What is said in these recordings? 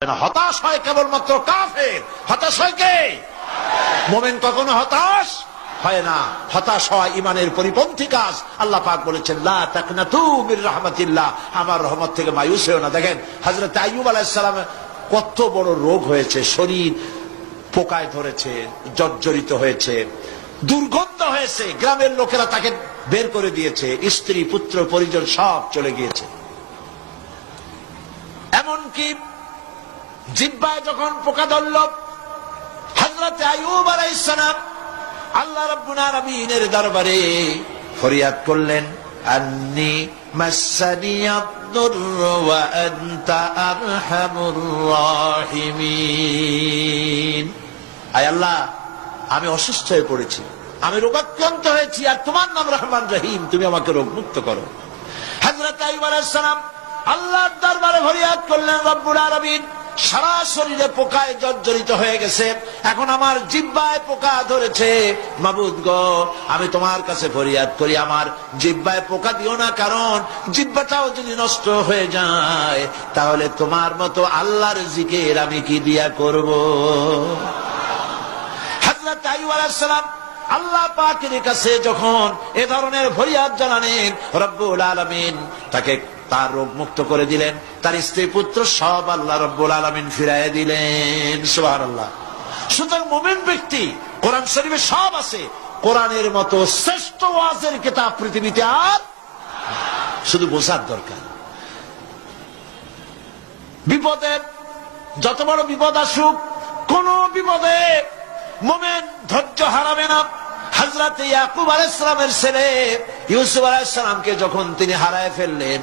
হতাশ হয় কেবলমাত্র কাফের। হতাশ হয় কে? মুমিন কখনো হতাশ হয় না। হতাশ হওয়া ইমানের পরিপন্থী কাজ। আল্লাহ পাক বলেছেন, লা তাকনাতু মির রাহমাতিল্লাহ, আমার রহমত থেকে মায়ুস হও না। দেখেন হযরত আইয়ুব আলাইহিস সালাম কত বড় রোগ হয়েছে, শরীর পোকায় ধরেছে, জর্জরিত হয়েছে, দুর্গন্ধ হয়েছে, গ্রামের লোকেরা তাকে বের করে দিয়েছে, স্ত্রী পুত্র পরিজন সব চলে গিয়েছে। এমনকি জিহ্বায় যখন পোকা ধরল, হযরত আইয়ুব আলাইহিস সালাম আল্লাহ রাব্বুল আলামিনের দরবারে ফরিয়াদ করলেন, আন্নী মাসসানিয়াদ-দুররু ওয়া আনতা আরহামুর রাহিমিন। আয় আল্লাহ, আমি অসুস্থ হয়ে পড়েছি, আমি রোগাক্রান্ত হয়েছি, আর তোমার নাম রহমান রহিম, তুমি আমাকে রোগ মুক্ত করো। হযরত আইয়ুব আলাইহিস সালাম আল্লাহর দরবারে ফরিয়াদ করলেন, রব্বুল আলামিন সারা শরীরে পোকায় জর্জরিত হয়ে গেছে, এখন আমার জিহ্বায় পোকা ধরেছে, মাবুদ গো আমি তোমার কাছে ফরিয়াদ করি, আমার জিহ্বায় পোকা দিও না, কারণ জিহ্বাটাও যদি নষ্ট হয়ে যায় তাহলে তোমার মতো আল্লাহর জিকির আমি কি দিয়া করব। হযরত আইয়ুব আলাইহিস সালাম আল্লাহ পাকের কাছে যখন এ ধরনের ফরিয়াদ জানালেন, রব্বুল আলামিন তাকে তার রোগ মুক্ত করে দিলেন, তার স্ত্রী পুত্র সব আল্লাহ রব্বুল আলামিন ফিরাইয়া দিলেন। সুবহানাল্লাহ। সুতরাং মুমিন ব্যক্তি, কোরআন শরীফে সব আছে, কোরআনের মতো শ্রেষ্ঠ ওয়াজের কিতাব পৃথিবীতে আর শুধু বোঝার দরকার। বিপদের যত বড় বিপদ আসুক, কোন বিপদে মুমিন ধৈর্য হারাবে না। হযরত ইয়াকুব আলাইহিস সালামের ছেলে ইউসুফ আলাইহিস সালামকে যখন তিনি হারায় ফেললেন,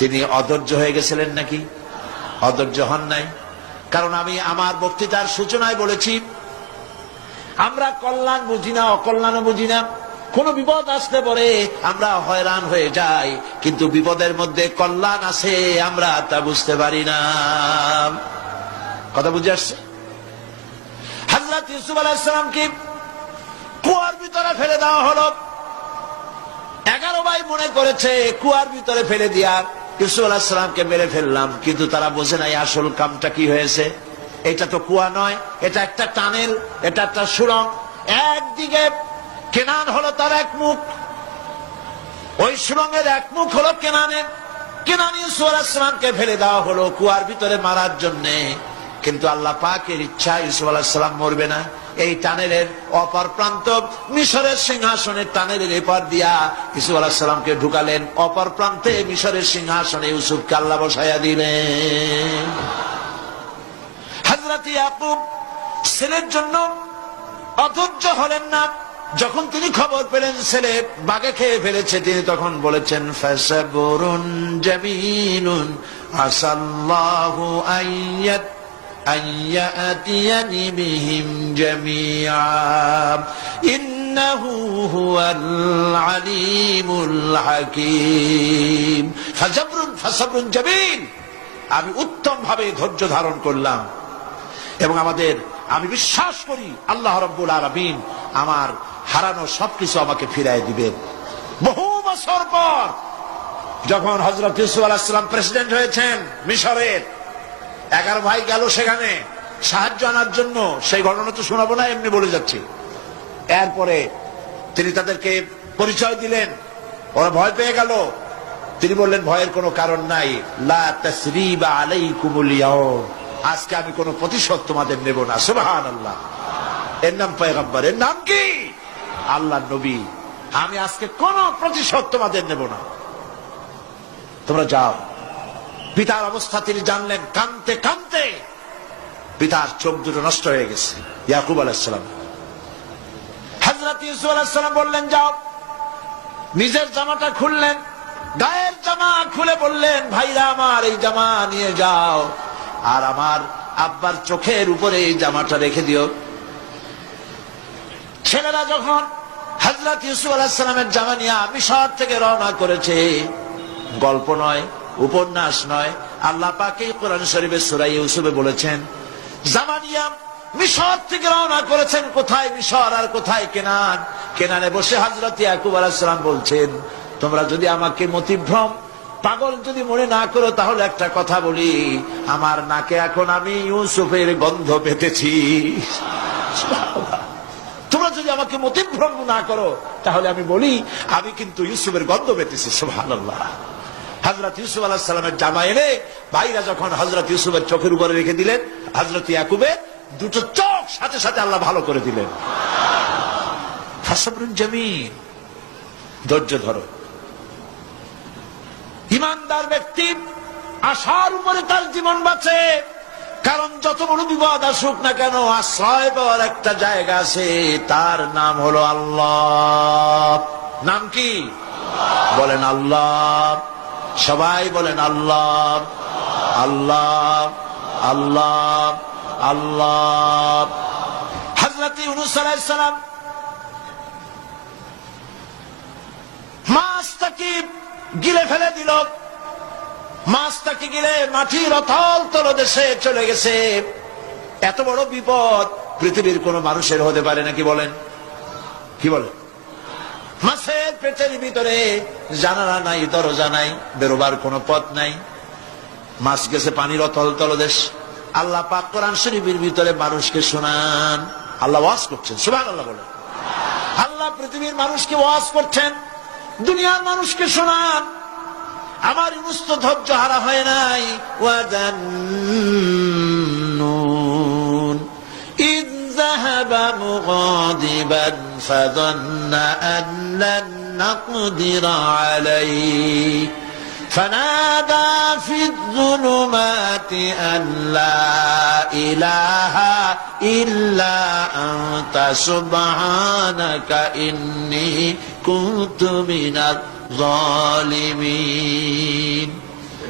তিনি অধৈর্য হয়ে গেছিলেন নাকি? অধৈর্য হন নাই। কারণ আমি আমার বক্তৃতার সূচনায় বলেছি, আমরা কল্যাণ বুঝি না, অকল্যাণও বুঝি না। কোন বিপদ আসতে পরে আমরা হয়রান হয়ে যাই, কিন্তু বিপদের মধ্যে কল্যাণ আছে আমরা তা বুঝতে পারি না। কথা বুঝে আসছে? হযরত ইউসুফ আলাইহিস সালামকে কুয়ার ভিতরে ফেলে দেওয়া হলো। 11 ভাই মনে করেছে কুয়ার ভিতরে ফেলে দিয়া ইউসুফ আলাইহিস সালামকে মেরে ফেললাম, কিন্তু তারা বোঝে নাই আসল কামটা কি হয়েছে। এটা তো কুয়া নয়, এটা একটা টানেল, এটা একটা সুড়ঙ্গ। একদিকে কেনান হলো তার এক মুখ, ওই সুড়ঙ্গের এক মুখ হলো কেনানের। কেনান ইউসুফ আলাইহিস সালামকে ফেলে দেওয়া হলো কুয়ার ভিতরে মারার জন্য, কিন্তু আল্লাহ পাকের ইচ্ছা ইউসুফ আলাইহিস সালাম মরবে না। এই টানেলের অপর প্রান্ত মিশরের সিংহাসনের টানেলের এপার দিয়া ইউসুফ আলাইহিস সালামকে ঢুকালেন, অপর প্রান্তে মিশরের সিংহাসনে ইউসুফকে আল্লাহ বসাইয়া দিলেন। হযরত ইয়াকুব ছেলের জন্য অধৈর্য হলেন না। যখন তিনি খবর পেলেন ছেলে বাঘে খেয়ে ফেলেছে, তিনি তখন বলেছেন, ফাসাবুরুন জামিলুন আসাল্লাহু আইয়াত আইয়াতিয়ানি বিহিম জামিআ ইন্নাহু হুয়াল আলিমুল হাকীম। ফাসাবরুন জামিল, আমি উত্তম ভাবে ধৈর্য ধারণ করলাম, এবং আমি বিশ্বাস করি আল্লাহ রাব্বুল আলামিন আমার হারানো সবকিছু আমাকে ফিরাই দিবেন। বহু বছর পর যখন হযরত ইউসুফ আলাইহিস সালাম প্রেসিডেন্ট হয়েছেন মিশরের, 11 ভাই গেল সেখানে সাহায্য আনার জন্য। সেই ঘটনা তো শোনাবো না, এমনি বলে যাচ্ছি। এরপরে তিনি তাদেরকে পরিচয় দিলেন, ওরা ভয় পেয়ে গেল। তিনি বললেন, ভয়ের কোনো কারণ নাই, লা তাসরিবা আলাইকুমুল ইয়াউম, আজকে আমি কোনো প্রতিশোধ তোমাদের নেব না। সুবহানাল্লাহ। এর নাম পয়গম্বর, এর নাম কি? আল্লাহর নবী। আমি আজকে কোনো প্রতিশোধ তোমাদের নেব না, তোমরা যাও। পিতার অবস্থা তিনি জানলেন, কাঁদতে কাঁদতে পিতার চোখ দুটো নষ্ট হয়ে গেছে। ইয়াকুব আলাইহিস সালাম, হযরত ইউসুফ আলাইহিস সালাম বললেন, যাও। নিজের জামাটা খুললেন, গায়ের জামা খুলে বললেন, ভাইরা আমার এই জামা নিয়ে যাও, আর আমার আব্বার চোখের উপরে এই জামাটা রেখে দিও। ছেলেরা যখন হযরত ইউসুফ আলাইহিস সালামের জামা নিয়ে মিশর থেকে রওনা করেছে, গল্প নয়, উপন্যাস নয়, আল্লাহ পাক এই কোরআন শরীফে সূরা ইউসুফে বলেছেন, জামা নিয়ে মিশর থেকে রওনা করেছেন। কোথায় মিশর আর কোথায় কেনান? কেনানে বসে হযরত ইয়াকুব আলাইহিস সালাম বলছেন, তোমরা যদি আমাকে মতিভ্রম পাগল যদি মনে না করো তাহলে একটা কথা বলি, আমার নাকে এখন আমি ইউসুফের গন্ধ পেতেছি। তোমরা যদি আমাকে মতিভ্রম না করো তাহলে আমি বলি আমি কিন্তু ইউসুফের গন্ধ পেতেছি। সুবহানাল্লাহ। হযরত ইউসুফ আলাইহিস সালামের জামা এনে ভাইরা যখন হযরত ইউসুফের চোখের উপরে রেখে দিলেন, হযরত ইয়াকুবের দুটো চোখ সাথে সাথে আল্লাহ ভালো করে দিলেন। ফাসবরুন জামিল, ধৈর্য ধরো। ইমানদার ব্যক্তি আশার উপরে তার জীবন বাঁচে, কারণ যত বড় বিপদ আসুক না কেন আশ্রয় পাওয়ার একটা জায়গা আছে, তার নাম হলো আল্লাহ। নাম কি? বলেন আল্লাহ। সবাই বলেন আল্লাহ আল্লাহ আল্লাহ আল্লাহ। হযরত ইউনূস আলাইহিস সালাম মাছটাকে গিলে ফেলে দিল, মাছটাকে গিলে মাটির অতল তলদেশে চলে গেছে। এত বড় বিপদ পৃথিবীর কোন মানুষের হতে পারে নাকি? বলেন, কি বলেন? মাছের পেটের ভিতরে জানালা নাই, দরজা নাই, বেরোবার কোনো পথ নাই, মাছ গেছে পানির অতল তলদেশ। আল্লাহ পাক কোরআন শরীফের ভিতরে মানুষকে শোনান, আল্লাহ ওয়াজ করছেন। সুবহানাল্লাহ বলেন। আল্লাহ পৃথিবীর মানুষকে ওয়াজ করছেন, দুনিয়ার মানুষকে শোনান। আমার ইউনূস তো ধৈর্য হারা হয় নাই। ওয়াযান্নুন ইয যাহাবা মুগাদিবান ফাযান্না আন লান নাকদিরা আলাইহি ফানাদা ফিয যুলুমাতি আন লা ইলাহা ইল্লা আনতা সুবহানাকা ইন্নী কুনতু মিনাজ জালিমিন।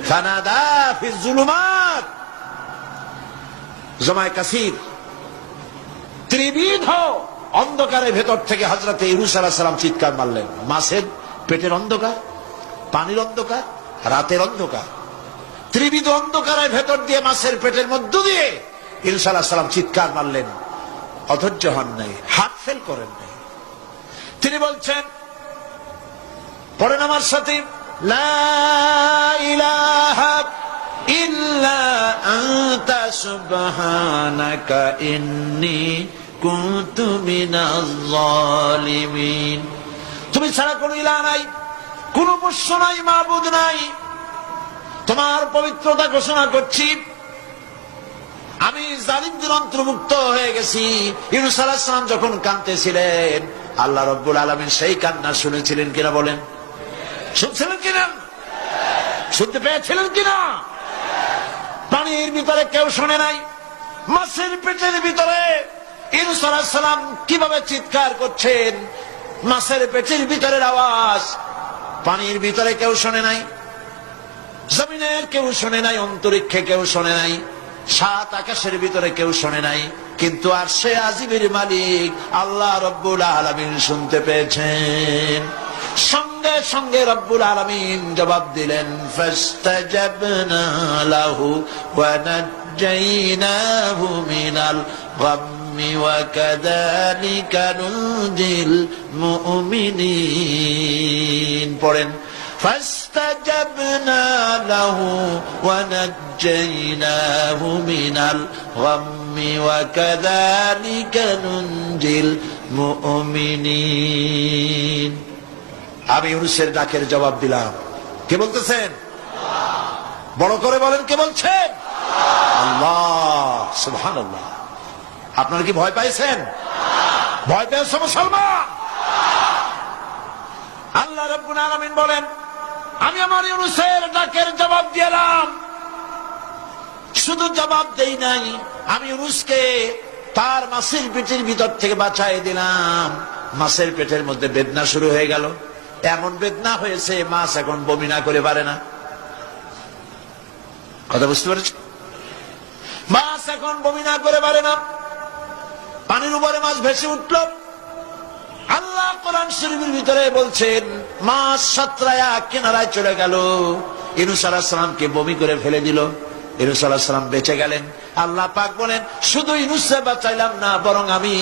ফানাদা ফি যুলুমাত, জামায়ে কাসীর, ত্রিবিধ অন্ধকারের ভেতর থেকে হযরত ইউনূস আলাইহিস সালাম চিৎকার মারলেন। মাছের পেটের অন্ধকার, পানির অন্ধকার, রাতের অন্ধকার, ত্রিবিধ অন্ধকারের ভেতর দিয়ে মাছের পেটের মধ্য দিয়ে ইউনূস আলাইহিস সালাম চিৎকার মারলেন। অধৈর্য হন নাই, হাত ফেল করেন নাই। তিনি বলছেন, পড়েন আমার সাথে, লা ইলাহা ইল্লা আনতা সুবহানাকা ইন্নী কুনতু মিনাজ জালিমিন। তুমি ছাড়া কোনো ইলাহ নাই, কোনো পোষ্য নাই, মাবুদ নাই। তোমার পবিত্রতা ঘোষণা করছি, আমি জালিমদের অন্তর্ভুক্ত হয়ে গেছি। ইউনূস আলাইহিস সালাম যখন কাঁদতেছিলেন, আল্লাহ রাব্বুল আলামিন সেই কান্না শুনেছিলেন কিনা? বলেন, শুনছিলেন কিনা? শুনতে পেয়েছিলেন কিনা? পানির ভিতরে কেউ শোনে নাই, মাছের পেটের ভিতরে ইউনূস আলাইহিস সালাম কিভাবে চিৎকার করছেন, মাছের পেটের ভিতরের আওয়াজ পানির ভিতরে কেউ শোনে নাই, জমিনের কেউ শোনে নাই, অন্তরিক্ষে কেউ শোনে নাই, সাত আকাশের ভিতরে কেউ শোনে নাই, কিন্তু আরশে আজিমের মালিক আল্লাহ রাব্বুল আলামিন শুনতে পেয়েছেন। সঙ্গে সঙ্গে রব্বুল আলামিন জবাব দিলেন, ফাস্তাজাবনা লাহু ওয়া নাজ্জাইনাহু মিনাল গাম্মি ওয়া কাযালিকা নুনজিল মুমিনিন। পড়েন, ফাস্তাজাবনা লাহু ওয়া নাজ্জাইনাহু মিনাল গাম্মি ওয়া কাযালিকা নুনজিল মুমিনিন। আমি ইউনূসের ডাকের জবাব দিলাম। কে বলতেছেন? বড় করে বলেন, কে বলছেন? আল্লাহ। সুবহানাল্লাহ। আপনারা কি ভয় পাইছেন? ভয় পেয়েছে মুসলমান? আল্লাহ রাব্বুল আলামিন বলেন, আমি আমার ইউনূসের ডাকের জবাব দিলাম। শুধু জবাব দেই নাই, আমি ইউনূসকে তার মাছের পেটের ভিতর থেকে বাঁচাই দিলাম। মাছের পেটের মধ্যে বেদনা শুরু হয়ে গেল, এমন বেদনা হয়েছে মাছ এখন বমি না করে পারে না। কথা বুঝতে পারছ? মাছ এখন বমি না করে পারে না। পানির উপরে মাছ ভেসে উঠল। আল্লাহ কোরআন শরীফের ভিতরে বলছেন, মাছ সাতরায়া কিনারায় চলে গেল, ইউনূস আলাইহিস সালামকে বমি করে ফেলে দিল। ইউনূস আলাইহিস সালাম বেঁচে গেলেন। আল্লাহ পাক বলেন, শুধু ইউনূসকে বাঁচাইলাম না, বরং আমি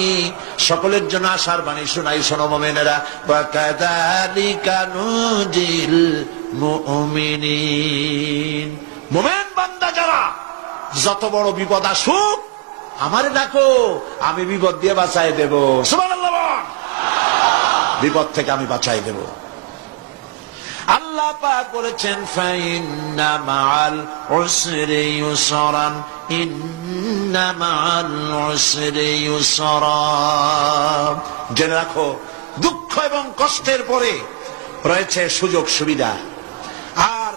সকলের জন্য আশার বাণী শোনাই। শোনো মুমিনেরা, ওয়া কাযালিকা নুনজিল মুমিনিন। মুমিন বান্দা যারা, যত বড় বিপদ আসুক আমারে ডাকো, আমি বিপদ দিয়ে বাঁচাই দেব। সুবহানাল্লাহ, বিপদ থেকে আমি বাঁচাই দেব। আল্লাহ পাক বলেছেন ফাইন্না মাআল উসরি ইউসরান, ইন্না মাআল উসরি ইউসরা। জেনে রাখো, দুঃখ এবং কষ্টের পরে রয়েছে সুযোগ সুবিধা, আর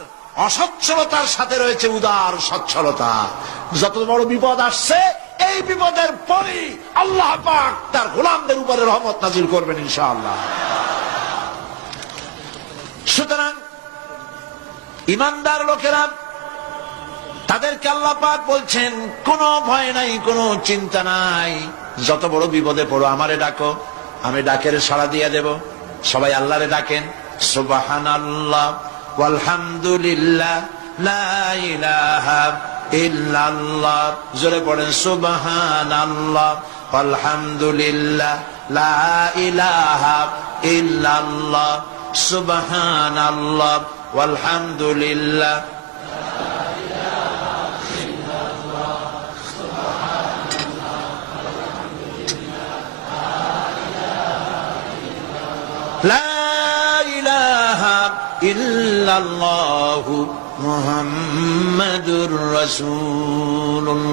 অসচ্ছলতার সাথে রয়েছে উদার সচ্ছলতা। যত বড় বিপদ আসছে, এই বিপদের পরে আল্লাহ পাক তার গোলামদের উপরে রহমত নাজিল করবেন ইনশাআল্লাহ। সুতরাং ইমানদার লোকেরা, তাদেরকে আল্লাহ পাক বলছেন কোনো ভয় নাই, কোনো চিন্তা নাই, যত বড় বিপদে পড়ো আমারে ডাকো, আমি ডাকের সাড়া দিয়ে দেব। সবাই আল্লাহরে ডাকেন, সুবহানাল্লাহ ওয়ালহামদুলিল্লাহ লা ইলাহা ইল্লাল্লাহ। জোরে পড়েন সুবহানাল্লাহ ওয়ালহামদুলিল্লাহ লা ইলাহা ইল্লাল্লাহ, সুবহানাল্লাহ ওয়ালহামদুলিল্লাহ। লা ইলাহা ইল্লাল্লাহু মুহাম্মাদুর রাসূলুল্লাহ।